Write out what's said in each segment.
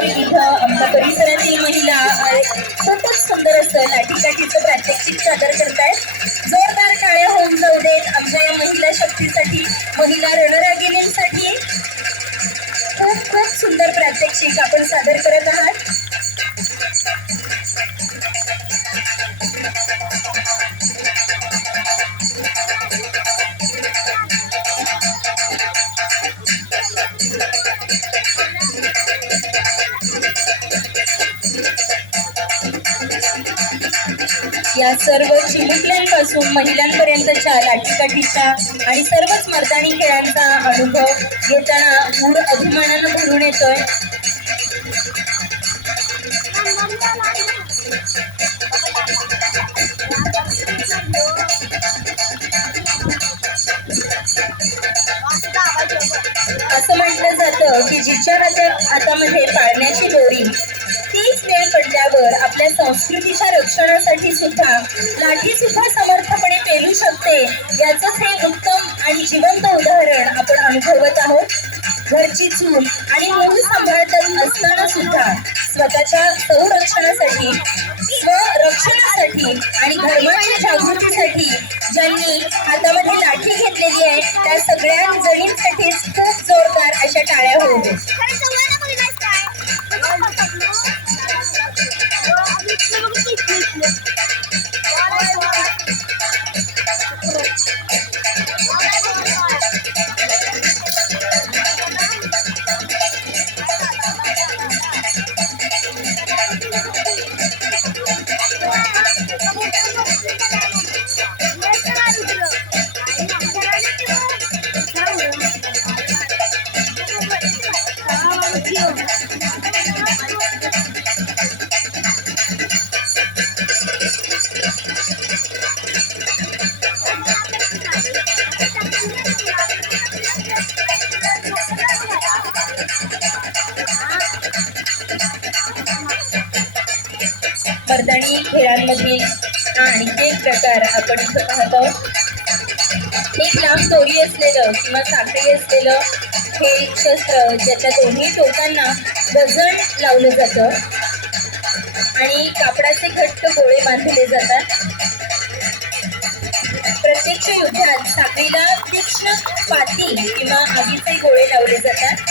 चिंचोली इथं आमच्या परिसरातील महिला खूपच सुंदर असं लाठीकाठीचं प्रात्यक्षिक सादर करतायत। जोरदार टाळ्या होऊन जाऊ देत आमच्या या महिला शक्तीसाठी, महिला रणरागिणींसाठी। खूप खूप सुंदर प्रात्यक्षिक आपण सादर करत आहात। या सर्व चिमुकल्यांपासून महिलांपर्यंतच्या लाठीकाठीचा आणि सर्वच मर्दानी खेळांचा अनुभव घेताना मूळ अभिमानानं भरून येतोय। असं म्हटलं जातं की जिच्या हातामध्ये पाळण्याची दोरी तीच वेळ पडल्यावर आपल्या संस्कृतीच्या रक्षणासाठी सुद्धा लाठी सुद्धा समर्थपणे पेलू शकते, याचंच हे उत्तम आणि जिवंत उदाहरण आपण अनुभवत आहोत। घरची चूल आणि मूल सांभाळत असताना सुद्धा स्वतःच्या संरक्षणासाठी, स्वरक्षणासाठी आणि धर्माच्या जागृतीसाठी ज्यांनी हातामध्ये लाठी घेतलेली आहे त्या सगळ्या जणींसाठी खूप जोरदार अशा टाळ्या होऊ दे। मर्दानी खेळांमधील आणखी एक प्रकार आपण इथं पाहतो। एक लांब दोरी असलेलं किंवा साखळी असलेलं हे शस्त्र ज्याच्या दोन्ही टोकांना वजन लावलं जातं आणि कापडाचे घट्ट गोळे बांधले जातात। प्रत्यक्ष युद्धात साखळीला तीक्ष्ण पाती किंवा आगीचे गोळे लावले जातात।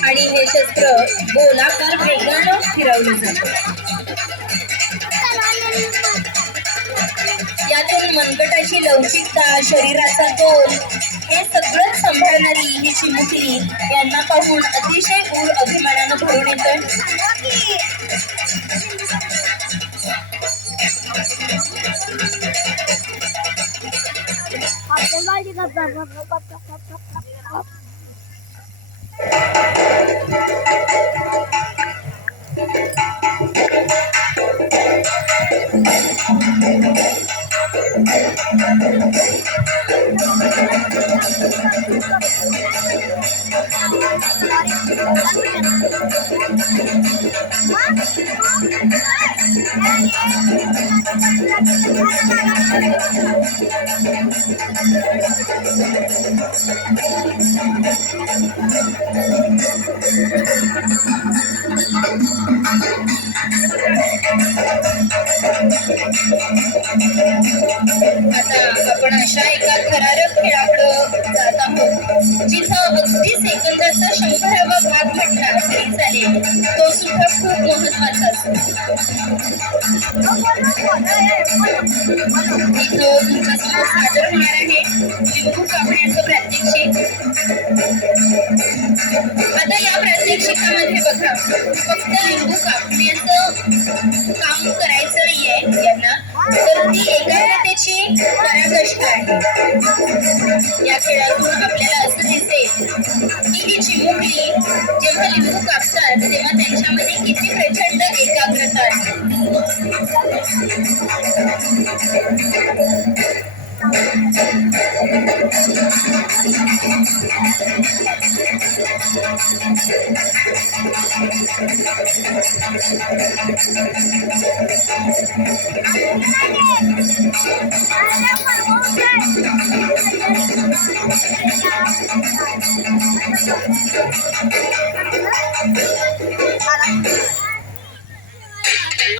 आणि हे शस्त्र गोलाकार वेगानं फिरवलं जातं। यातून मनगटाची लवचिकता, शरीराचा तोल हे सगळं सांभाळणारी ही चिमुकली यांना पाहून अतिशय ऊर अभिमानानं भरून येतं। आता आपण अशा एका थरारक खेळाकडे जात आहोत जिथं अगदी सेकंदाचा 100वा भाग घडला तरी चालेल, तो सुद्धा खूप महत्वाचा असतो। इथं तुमच्यासमोर सादर होणार आहे लिंबू कापण्याचं प्रात्यक्षिक। आता या प्रात्यक्षिकामध्ये बघा, फक्त लिंबू कापण्याचं काम करायचं नाहीये यांना, तर ती एकाग्रतेची पराकाष्ठा आहे। या खेळातून आपल्याला असं दिसेल की ही चिमुकली जेव्हा लिंबू कापतात तेव्हा त्यांच्यामध्ये किती प्रचंड एकाग्रता असते।